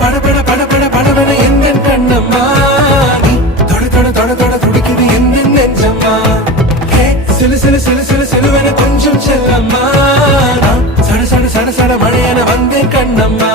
படபட படபட படபட எந்த கண்ணம்மா நீ தொட தொட தொட தொட துடிக்குது எந்த நெஞ்சம்மா சிலு சிலு சிலு சிலு சிலுவென கொஞ்சம் செல்லம்மா சட சட சட சட மழையென வந்தேன் கண்ணம்மா